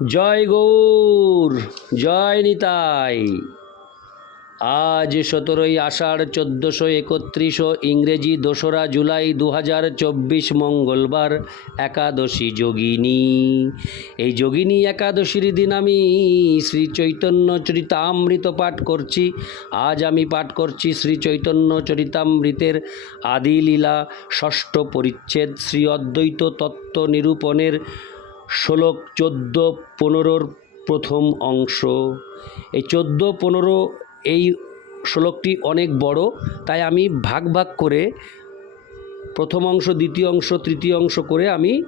জয় গৌর, জয় নিতাই। আজ সতেরোই আষাঢ় চোদ্দোশো একত্রিশ ইংরেজি দোসরা জুলাই দু হাজার চব্বিশ মঙ্গলবার একাদশী যোগিনী। এই যোগিনী একাদশীর দিন আমি শ্রী চৈতন্য চরিতামৃত পাঠ করছি। আজ আমি পাঠ করছি শ্রী চৈতন্য চরিতামৃতের আদিলীলা, ষষ্ঠ পরিচ্ছেদ, শ্রী অদ্বৈত তত্ত্ব নিরূপণের ষোলক চোদ্দ পনেরোর প্রথম অংশ। এই চোদ্দ পনেরো এই শ্লোকটি অনেক বড়, তাই আমি ভাগ ভাগ করে প্রথম অংশ, দ্বিতীয় অংশ, তৃতীয় অংশ করে আমি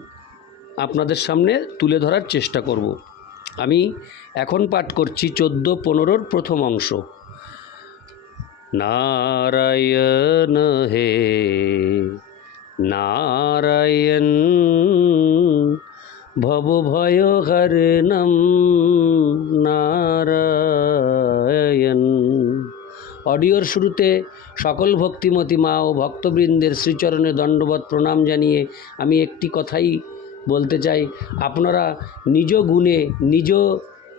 আপনাদের সামনে তুলে ধরার চেষ্টা করব। আমি এখন পাঠ করছি চোদ্দ পনেরোর প্রথম অংশ। নারায়ণ হে, নারায়ণ ভব ভয় হরণম নারায়ণ। অডিওর শুরুতে সকল ভক্তিমতী মা ও ভক্তবৃন্দের শ্রীচরণে দণ্ডবত প্রণাম জানিয়ে আমি একটি কথাই বলতে চাই। আপনারা নিজ গুণে, নিজ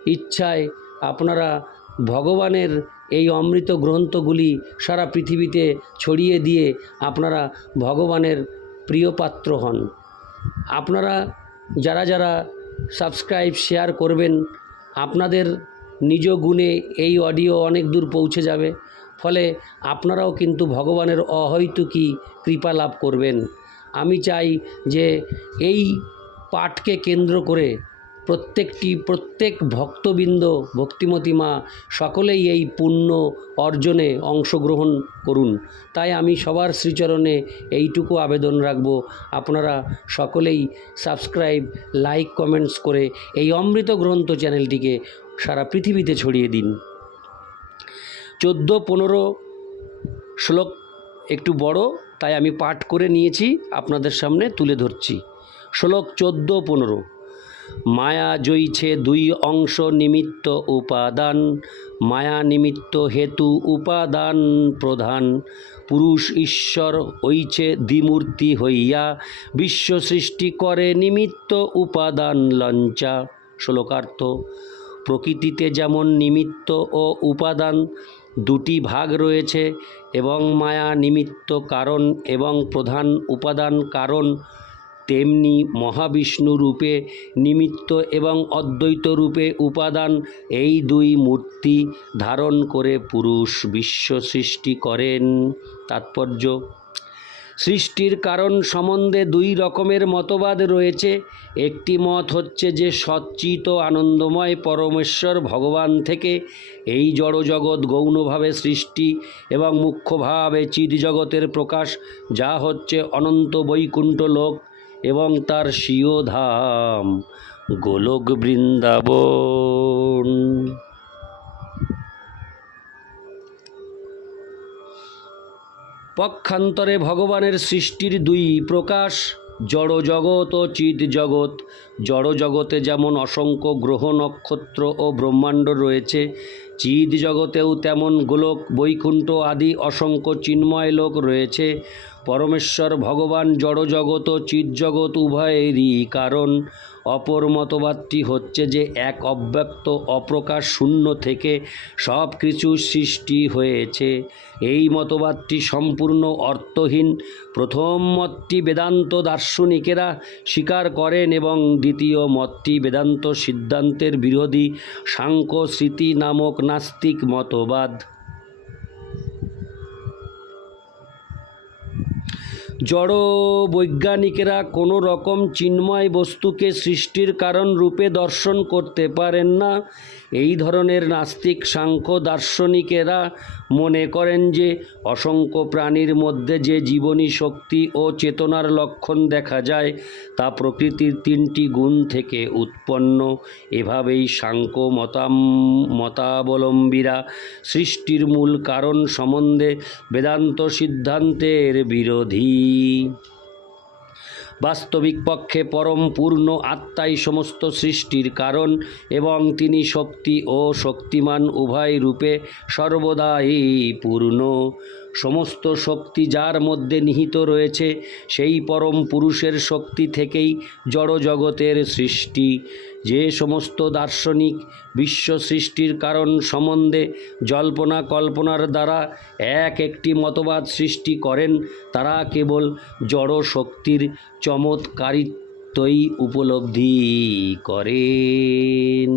ইচ্ছায় আপনারা ভগবানের এই অমৃত গ্রন্থগুলি সারা পৃথিবীতে ছড়িয়ে দিয়ে আপনারা ভগবানের প্রিয় পাত্র হন। আপনারা যারা যারা সাবস্ক্রাইব, শেয়ার করবেন, আপনাদের নিজ গুণে এই অডিও অনেক দূর পৌঁছে যাবে। ফলে আপনারাও কিন্তু ভগবানের অহৈতুকী কৃপা লাভ করবেন। আমি চাই যে এই পাঠকে কেন্দ্র করে প্রত্যেকটি প্রত্যেক ভক্তবৃন্দ ভক্তিমতী মা সকলেই এই পুণ্য অর্জনে অংশগ্রহণ করুন। তাই আমি সবার শ্রীচরণে এইটুকু আবেদন রাখব। আপনারা সকলেই সাবস্ক্রাইব, লাইক, কমেন্টস করে এই অমৃত গ্রন্থ চ্যানেলটিকে সারা পৃথিবীতে ছড়িয়ে দিন। চোদ্দ পনেরো শ্লোক একটু বড়, তাই আমি পাঠ করে নিয়েছি, আপনাদের সামনে তুলে ধরছি। শ্লোক চোদ্দ পনেরো মায়া জয়ছে দুই অংশ নিমিত্ত উপাদান, মায়া নিমিত্ত হেতু উপাদান প্রধান। পুরুষ ঈশ্বর হইছে দ্বিমূর্তি হইয়া, বিশ্ব সৃষ্টি করে নিমিত্ত উপাদান লঞ্চা। শ্লোকার্থ, প্রকৃতিতে যেমন নিমিত্ত ও উপাদান দুটি ভাগ রয়েছে এবং মায়া নিমিত্ত কারণ এবং প্রধান উপাদান কারণ তেমনি মহাবিষ্ণু রূপে নিমিত্ত এবং অদ্বৈত রূপে উপাদান এই দুই মূর্তি ধারণ করে পুরুষ বিশ্ব সৃষ্টি করেন। তাৎপর্য, সৃষ্টির কারণ সম্বন্ধে দুই রকমের মতবাদ রয়েছে। একটি মত হচ্ছে যে সচ্চিত আনন্দময় পরমেশ্বর ভগবান থেকে এই জড়জগৎ গৌণভাবে সৃষ্টি এবং মুখ্যভাবে চিরজগতের প্রকাশ, যা হচ্ছে অনন্ত বৈকুণ্ঠ লোক এবং তার স্বীয় ধাম গোলক বৃন্দাবন। পক্ষান্তরে ভগবানের সৃষ্টির দুই প্রকাশ, জড় জগৎ ও চিৎ জগৎ। জড় জগতে যেমন অসংখ্য গ্রহ নক্ষত্র ও ব্রহ্মাণ্ড রয়েছে চিৎ জগতেও তেমন গোলক, বৈকুণ্ঠ আদি অসংখ্য চিন্ময় লোক রয়েছে। পরমেশ্বর ভগবান জড়জগৎ ও চিৎজগৎ উভয়েরই কারণ। অপর মতবাদটি হচ্ছে যে এক অব্যক্ত অপ্রকাশ শূন্য থেকে সব কিছু সৃষ্টি হয়েছে। এই মতবাদটি সম্পূর্ণ অর্থহীন। প্রথম মতটি বেদান্ত দার্শনিকেরা স্বীকার করেন এবং দ্বিতীয় মতটি বেদান্ত সিদ্ধান্তের বিরোধী সাংখ্য স্মৃতি নামক নাস্তিক মতবাদ। জড় বৈজ্ঞানিকেরা কোনো রকম চিন্ময় বস্তুকে সৃষ্টির কারণ রূপে দর্শন করতে পারেন না। এই ধরনের নাস্তিক সাংখ্য দার্শনিকেরা মনে করেন যে অসংখ্য প্রাণীর মধ্যে যে জীবনী শক্তি ও চেতনার লক্ষণ দেখা যায়, তা প্রকৃতির তিনটি গুণ থেকে উৎপন্ন। এভাবেই সাংখ্য মতাম, মতাবলম্বীরা সৃষ্টির মূল কারণ সম্বন্ধে বেদান্ত সিদ্ধান্তের বিরোধী। বাস্তবিক পক্ষে পরম পূর্ণ আত্মাই সমস্ত সৃষ্টির কারণ এবং তিনি শক্তি ও শক্তিমান উভয় রূপে সর্বদাই পূর্ণ। সমস্ত শক্তি যার মধ্যে নিহিত রয়েছে, সেই পরম পুরুষের শক্তি থেকেই জড়জগতের সৃষ্টি। যে সমস্ত দার্শনিক বিশ্ব সৃষ্টির কারণ সম্বন্ধে জল্পনা কল্পনার দ্বারা এক একটি মতবাদ সৃষ্টি করেন, তারা কেবল জড় শক্তির চমৎকারিত্বই উপলব্ধি করেন।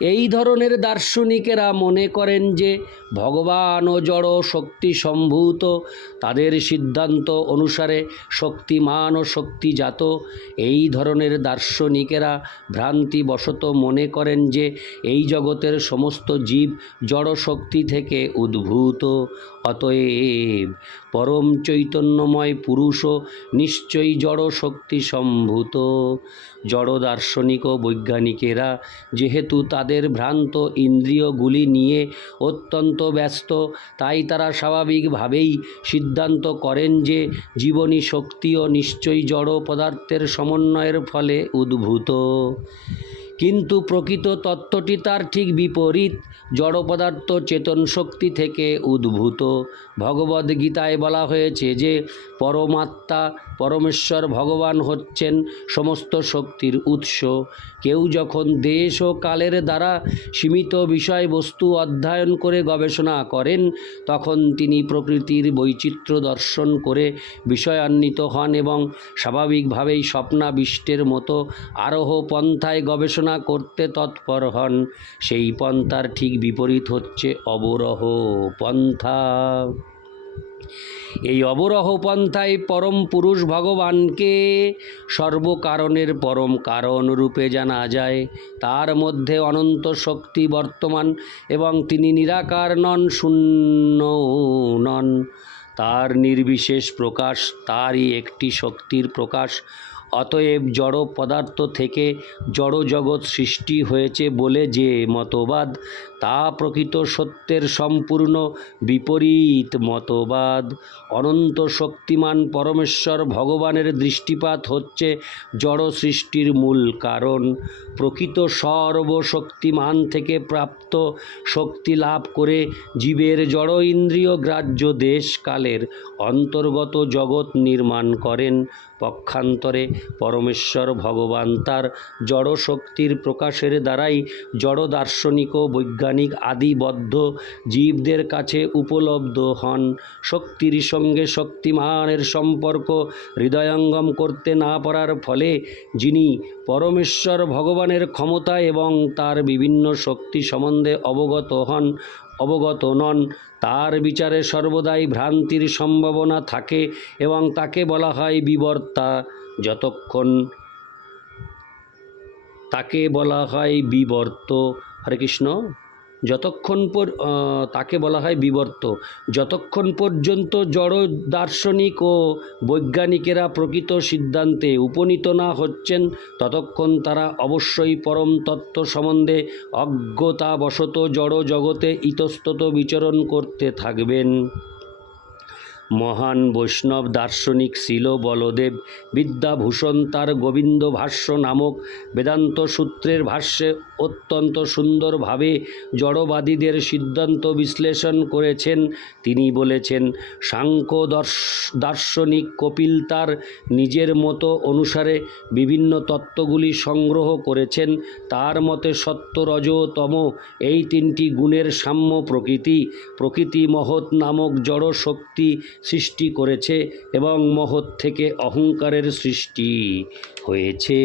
এই ধরনের দার্শনিকেরা মনে করেন যে ভগবান ও জড় শক্তি সম্ভূত। তাদের সিদ্ধান্ত অনুসারে শক্তিমান ও শক্তিজাত। এই ধরনের দার্শনিকেরা ভ্রান্তিবশত মনে করেন যে এই জগতের সমস্ত জীব জড় শক্তি থেকে উদ্ভূত। অতএব পরম চৈতন্যময় পুরুষও নিশ্চয়ই জড় শক্তি সম্ভূত। জড় দার্শনিক ও বৈজ্ঞানিকেরা যেহেতু তাদের ভ্রান্ত ইন্দ্রিয়গুলি নিয়ে অত্যন্ত ব্যস্ত। তাই তারা স্বাভাবিকভাবেই সিদ্ধান্ত করেন যে জীবনী শক্তিও নিশ্চয়ই জড় পদার্থের সমন্বয়ের ফলে উদ্ভূত। কিন্তু প্রকৃত তত্ত্বটি তার ঠিক বিপরীত। জড় পদার্থ চেতন শক্তি থেকে উদ্ভূত। ভগবদ্গীতায় বলা হয়েছে যে পরমাত্মা পরমেশ্বর ভগবান হচ্ছেন সমস্ত শক্তির উৎস। কেউ যখন দেশ ও কালের দ্বারা সীমিত বিষয়বস্তু অধ্যয়ন করে গবেষণা করেন, তখন তিনি প্রকৃতির বৈচিত্র্য দর্শন করে বিষয়ান্বিত হন এবং স্বাভাবিকভাবেই স্বপ্নাবিষ্টের মতো আরোহ পন্থায় গবেষণা করতে তৎপর হন। সেই পন্থার ঠিক বিপরীত হচ্ছে অবরোহ পন্থা। এই অবরহ পন্থায় পরম পুরুষ ভগবানকে সর্বকারণের পরম কারণ রূপে জানা যায়। তার মধ্যে অনন্ত শক্তি বর্তমান এবং তিনি নিরাকার নন, শূন্য নন। তার নির্বিশেষ প্রকাশ, তারই একটি শক্তির প্রকাশ অতএব জড় পদার্থ থেকে জড় জগৎ সৃষ্টি হয়েছে বলে যে মতবাদ, তা প্রকৃত সত্যের সম্পূর্ণ বিপরীত মতবাদ। অনন্ত শক্তিমান পরমেশ্বর ভগবানের দৃষ্টিপাত হচ্ছে জড় সৃষ্টির মূল কারণ। প্রকৃত সর্বশক্তিমান থেকে প্রাপ্ত শক্তি লাভ করে জীবের জড় ইন্দ্রিয় গ্রাহ্য দেশ কালের অন্তর্গত জগৎ নির্মাণ করেন। পক্ষান্তরে পরমেশ্বর ভগবান তার জড় শক্তির প্রকাশের দ্বারাই জড় দার্শনিক ও বৈজ্ঞানিক আদিবদ্ধ জীবদের কাছে উপলব্ধ হন। শক্তির সঙ্গে শক্তিমানের সম্পর্ক হৃদয়ঙ্গম করতে না পারার ফলে যিনি পরমেশ্বর ভগবানের ক্ষমতা এবং তার বিভিন্ন শক্তি সম্বন্ধে অবগত হন, অবগত নন তার বিচারে সর্বদাই ভ্রান্তির সম্ভাবনা থাকে এবং তাকে বলা হয় বিবর্তা। যতক্ষণ তাকে বলা হয় বিবর্ত। হরে কৃষ্ণ। যতক্ষণ পর তাকে বলা হয় বিবর্ত, যতক্ষণ পর্যন্ত জড় দার্শনিক ও বৈজ্ঞানিকেরা প্রকৃত সিদ্ধান্তে উপনীত না হচ্ছেন, ততক্ষণ তারা অবশ্যই পরম তত্ত্ব সম্বন্ধে অজ্ঞতাবশত জড় জগতে ইতস্তত বিচরণ করতে থাকবেন। মহান বৈষ্ণব দার্শনিক ছিল বলদেব বিদ্যাভূষণ তার গোবিন্দ ভাষ্য নামক বেদান্ত সূত্রের ভাষ্যে অত্যন্ত সুন্দরভাবে জড়বাদীদের সিদ্ধান্ত বিশ্লেষণ করেছেন। তিনি বলেছেন, সাংখ্য দর্শ- দার্শনিক কপিল তার নিজের মতো অনুসারে বিভিন্ন তত্ত্বগুলি সংগ্রহ করেছেন। তার মতে সত্য রজ ও তম, এই তিনটি গুণের সাম্য প্রকৃতি। প্রকৃতি মহৎ নামক জড় শক্তি সৃষ্টি করেছে এবং মহৎ থেকে অহংকারের সৃষ্টি হয়েছে।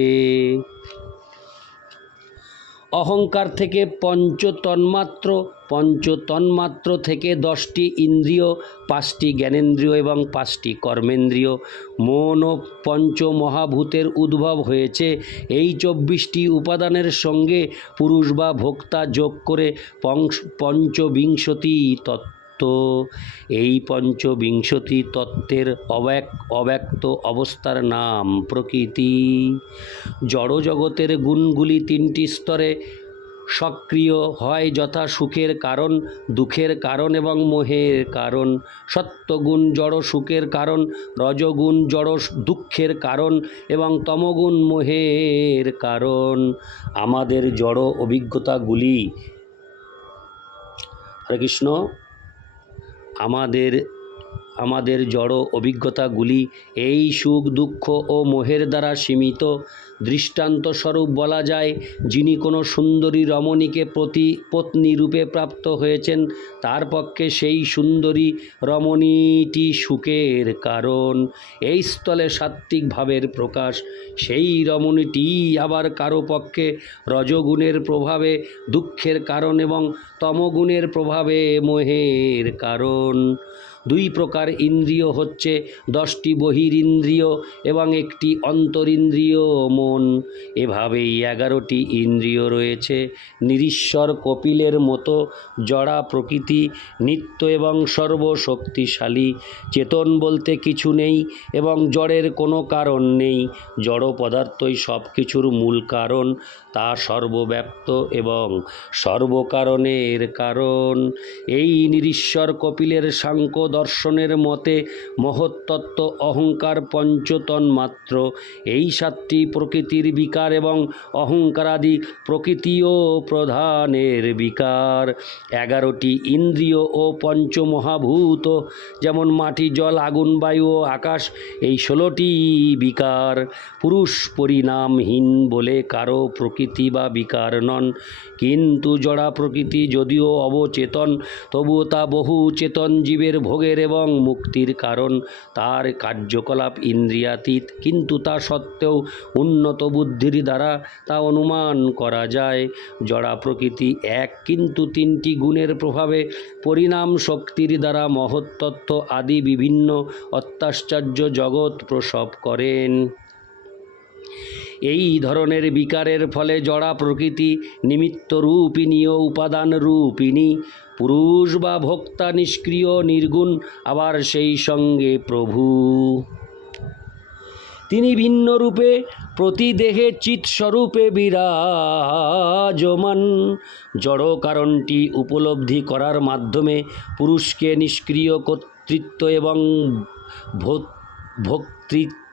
অহংকার থেকে পঞ্চতন্মাত্র পঞ্চতন্মাত্র পঞ্চ তন্মাত্র থেকে দশটি ইন্দ্রিয়, পাঁচটি জ্ঞানেন্দ্রিয় এবং পাঁচটি কর্মেন্দ্রিয়। মন ও পঞ্চমহাভূতের উদ্ভব হয়েছে। এই চব্বিশটি উপাদানের সঙ্গে পুরুষ বা ভোক্তা যোগ করে পঞ্চবিংশতি তত্ত্ব। এই পঞ্চবিংশতি তত্ত্বের অব্যক, অব্যক্ত অবস্থার নাম প্রকৃতি। জড়জগতের গুণগুলি তিনটি স্তরে সক্রিয় হয় যথা সুখের কারণ, দুঃখের কারণ এবং মোহের কারণ। সত্যগুণ জড় সুখের কারণ, রজগুণ জড় দুঃখের কারণ এবং তমগুণ মোহের কারণ। আমাদের জড় অভিজ্ঞতাগুলি। হরে কৃষ্ণ। আমাদের আমাদের জড় অভিজ্ঞতাগুলি এই সুখ দুঃখ ও মোহের দ্বারা সীমিত। দৃষ্টান্তস্বরূপ বলা যায়, যিনি কোনো সুন্দরী রমণীকে প্রতি পত্নী রূপে প্রাপ্ত হয়েছেন, তার পক্ষে সেই সুন্দরী রমণীটি সুখের কারণ। এই স্থলে সাত্ত্বিক ভাবের প্রকাশ, সেই রমণীটি আবার কারও পক্ষে রজগুণের প্রভাবে, দুঃখের কারণ এবং তমগুণের প্রভাবে মোহের কারণ। দুই প্রকার ইন্দ্রিয় হচ্ছে, দশটি বহিরিন্দ্রিয় এবং একটি অন্তরিন্দ্রিয় মন। এভাবেই এগারোটি ইন্দ্রিয় রয়েছে। নিরীশ্বর কপিলের মতো জড়া প্রকৃতি, নিত্য এবং সর্বশক্তিশালী। চেতন বলতে কিছু নেই এবং জড়ের কোনো কারণ নেই। জড় পদার্থই সব কিছুর মূল কারণ, তা সর্বব্যাপ্ত এবং সর্বকারণের কারণ। এই নিরীশ্বর কপিলের সাংখ্য দর্শনের মতে মহত্তত্ত্ব অহংকার পঞ্চতন মাত্র এই সাতটি প্রকৃতির বিকার এবং অহংকারাদি প্রকৃতিও প্রধানের বিকার। এগারোটি ইন্দ্রিয় ও পঞ্চমহাভূত, যেমন মাটি, জল, আগুন, বায়ু ও আকাশ, এই ষোলোটি বিকার। পুরুষ পরিণামহীন বলে কারও প্রকৃতি বা বিকার নন। কিন্তু জড়া প্রকৃতি যদিও অবচেতন, তবুও তা বহু চেতন জীবের ভোগের এবং মুক্তির কারণ। তার কার্যকলাপ ইন্দ্রিয়াতীত, কিন্তু তা সত্ত্বেও উন্নত বুদ্ধির দ্বারা তা অনুমান করা যায়। জড়া প্রকৃতি এক, কিন্তু তিনটি গুণের প্রভাবে পরিণাম শক্তির দ্বারা মহত্তত্ত্ব আদি বিভিন্ন অত্যাশ্চর্য জগৎ প্রসব করেন। এই ধরনের বিকারের ফলে জড়া প্রকৃতি নিমিত্ত রূপিণী ও উপাদান রূপিণী। পুরুষ বা ভোক্তা নিষ্ক্রিয়, নির্গুণ, আবার সেই সঙ্গে প্রভু। তিনি ভিন্ন রূপে প্রতি দেহে চিৎস্বরূপে বিরাজমান। জড় কারণটি উপলব্ধি করার মাধ্যমে পুরুষকে নিষ্ক্রিয় কর্তৃত্ব এবং ভো-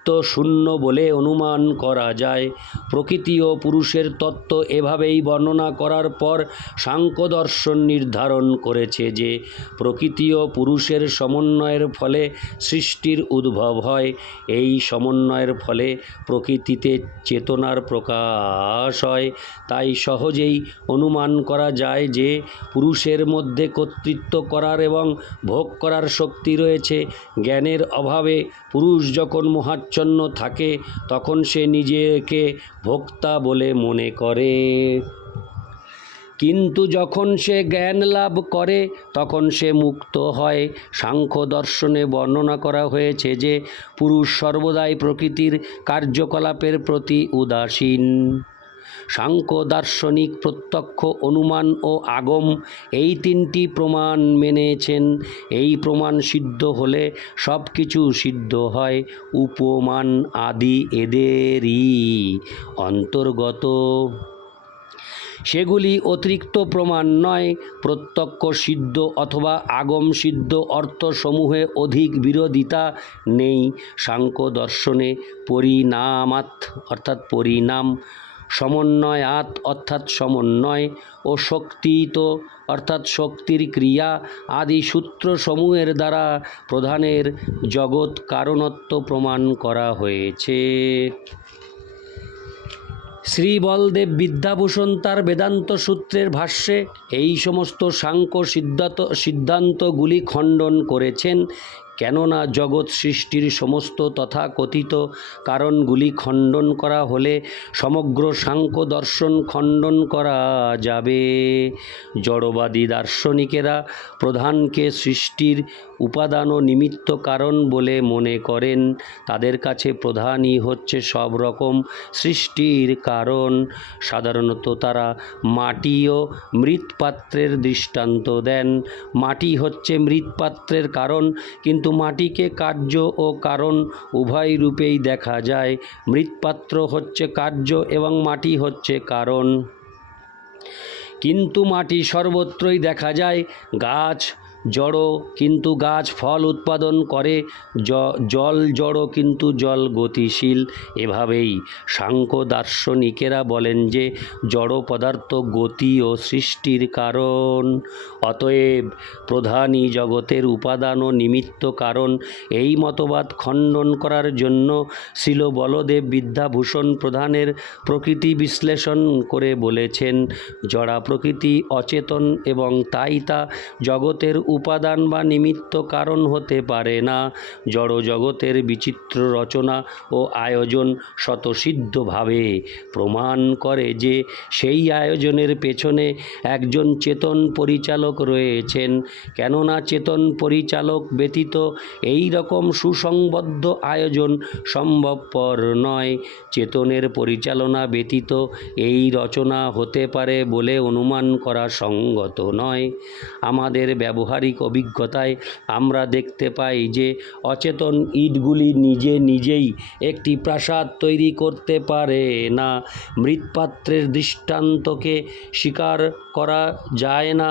ভোক্তৃত্ব শূন্য বলে অনুমান করা যায়। প্রকৃতি ও পুরুষের তত্ত্ব এভাবেই বর্ণনা করার পর সাংখ্য দর্শন নির্ধারণ করেছে যে প্রকৃতি ও পুরুষের সমন্বয়ের ফলে সৃষ্টির উদ্ভব হয়। এই সমন্বয়ের ফলে প্রকৃতিতে চেতনার প্রকাশ হয়। তাই সহজেই অনুমান করা যায় যে পুরুষের মধ্যে কর্তৃত্ব করার এবং ভোগ করার শক্তি রয়েছে। জ্ঞানের অভাবে পুরুষ যখন মোহাচ্ছন্ন থাকে, তখন সে নিজেকে ভোক্তা বলে মনে করে। কিন্তু যখন সে জ্ঞান লাভ করে, তখন সে মুক্ত হয়। সাংখ্য দর্শনে বর্ণনা করা হয়েছে যে, পুরুষ সর্বদাই প্রকৃতির কার্যকলাপের প্রতি উদাসীন। সাংখ্য দার্শনিক প্রত্যক্ষ অনুমান ও আগম এই তিনটি প্রমাণ মেনেছেন। এই প্রমাণ সিদ্ধ হলে সব কিছু সিদ্ধ হয়। উপমান আদি এদেরই অন্তর্গত। সেগুলি অতিরিক্ত প্রমাণ নয়, প্রত্যক্ষ সিদ্ধ অথবা আগম সিদ্ধ অর্থসমূহে অধিক বিরোধিতা নেই। সাংখ্য দর্শনে পরিণামাত অর্থাৎ পরিণাম সমন্বয়াত অর্থাৎ সমন্বয় ও শক্তিত অর্থাৎ শক্তির ক্রিয়া আদি সূত্রসমূহের দ্বারা প্রধানের জগৎ কারণত্ব প্রমাণ করা হয়েছে। শ্রী বলদেব বিদ্যাভূষণ তার বেদান্ত সূত্রের ভাষ্যে এই সমস্ত সাংখ্য সিদ্ধান্ত সিদ্ধান্তগুলি খণ্ডন করেছেন কেননা জগৎ সৃষ্টির সমস্ত তথাকথিত কারণগুলি খণ্ডন করা হলে সমগ্র সাংখ্য দর্শন খণ্ডন করা যাবে। জড়বাদী দার্শনিকেরা প্রধানকে সৃষ্টির উপাদান ও নিমিত্ত কারণ বলে মনে করেন। তাদের কাছে প্রধানই হচ্ছে সব রকম সৃষ্টির কারণ। সাধারণত তারা মাটি ও মৃৎপাত্রের দৃষ্টান্ত দেন। মাটি হচ্ছে মৃৎপাত্রের কারণ, কিন্তু মাটিকে কার্য ও কারণ উভয় রূপেই দেখা যায়। মৃৎপাত্র হচ্ছে কার্য এবং মাটি হচ্ছে কারণ। কিন্তু মাটি সর্বত্রই দেখা যায়। গাছ জড়, কিন্তু গাছ ফল উৎপাদন করে জল জড়ো, কিন্তু জল গতিশীল। এভাবেই সাংখ্য দার্শনিকেরা বলেন যে, জড় পদার্থ গতি ও সৃষ্টির কারণ। অতএব প্রধানই জগতের উপাদান ও নিমিত্ত কারণ। এই মতবাদ খণ্ডন করার জন্য শিল বলদেব বিদ্যাভূষণ প্রধানের প্রকৃতি বিশ্লেষণ করে বলেছেন, জড়া প্রকৃতি অচেতন এবং তাই তা জগতের উপাদান বা নিমিত্ত কারণ হতে পারে না। জড় জগতের বিচিত্র রচনা ও আয়োজন স্বতঃসিদ্ধভাবে প্রমাণ করে যে সেই আয়োজনের পেছনে একজন চেতন পরিচালক রয়েছেন। কেননা চেতন পরিচালক ব্যতীত এই রকম সুসংবদ্ধ আয়োজন সম্ভবপর নয়। চেতনের পরিচালনা ব্যতীত এই রচনা হতে পারে বলে অনুমান করা সঙ্গত নয়। আমাদের ব্যবহারিক অভিজ্ঞতায় আমরা দেখতে পাই যে অচেতন ইটগুলি নিজে নিজেই একটি প্রাসাদ তৈরি করতে পারে না। মৃৎপাত্রের দৃষ্টান্তকে স্বীকার করা যায় না।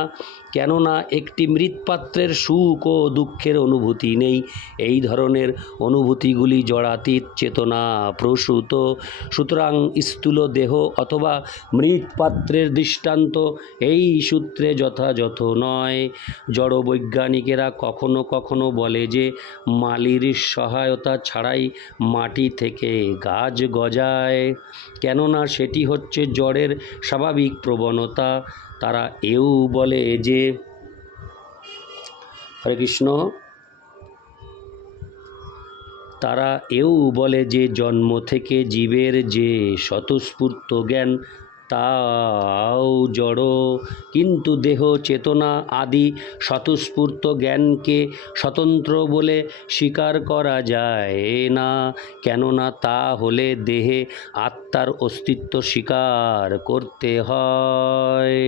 কেননা একটি মৃৎপাত্রের সুখ ও দুঃখের অনুভূতি নেই। এই ধরনের অনুভূতিগুলি জড়াতীত চেতনা প্রসূত। সুতরাং স্থূল দেহ অথবা মৃৎপাত্রের দৃষ্টান্ত এই সূত্রে যথাযথ নয়। জড় বৈজ্ঞানিকেরা কখনো কখনো বলে যে মালির সহায়তা ছাড়াই মাটি থেকে গাছ গজায়। কেননা সেটি হচ্ছে জড়ের স্বাভাবিক প্রবণতা। তারা এও বলে যে, হরে কৃষ্ণ, তারা এও বলে যে, জন্ম থেকে জীবের যে স্বতঃস্ফূর্ত জ্ঞান তাও জড়। কিন্তু দেহ চেতনা আদি স্বতঃস্ফূর্ত জ্ঞানকে স্বতন্ত্র বলে স্বীকার করা যায় না। কেননা তা হলে দেহে আত্মার অস্তিত্ব স্বীকার করতে হয়।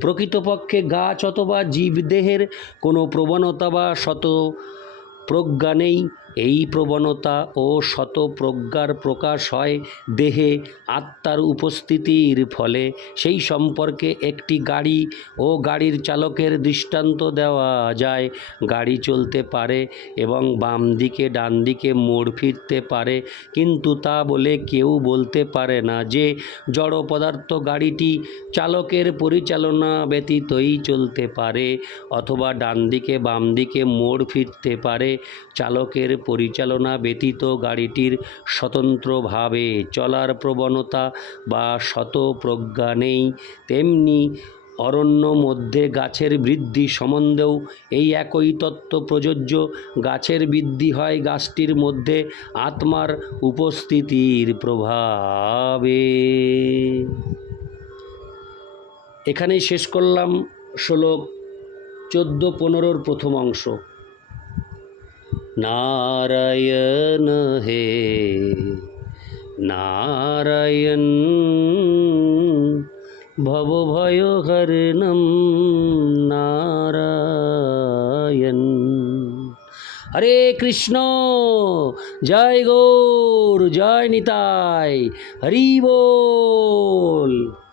প্রকৃতপক্ষে গাছ অথবা জীবদেহের কোনো প্রবণতা বা শত প্রজ্ঞা নেই। এই প্রবণতা ও শত প্রজ্ঞার প্রকাশ হয় দেহে আত্মার উপস্থিতির ফলে। সেই সম্পর্কে একটি গাড়ি ও গাড়ির চালকের দৃষ্টান্ত দেওয়া যায়। গাড়ি চলতে পারে এবং বাম দিকে, ডান দিকে মোড় ফিরতে পারে। কিন্তু তা বলে কেউ বলতে পারে না যে, জড় পদার্থ গাড়িটি চালকের পরিচালনা ব্যতীতই চলতে পারে অথবা ডান দিকে, বাম দিকে মোড় ফিরতে পারে। চালকের পরিচালনা ব্যতীত গাড়িটির স্বতন্ত্রভাবে চলার প্রবণতা বা শত প্রজ্ঞা নেই। তেমনি অরণ্য মধ্যে গাছের বৃদ্ধি সম্বন্ধেও এই একই তত্ত্ব প্রযোজ্য। গাছের বৃদ্ধি হয় গাছটির মধ্যে আত্মার উপস্থিতির প্রভাবে। এখানেই শেষ করলাম। শ্লোক চোদ্দ পনেরোর প্রথম অংশ। নারায়ণ ভব ভয় হরণম নারায়ণ হরে কৃষ্ণ জয় গৌর জয় নিতাই হরি বল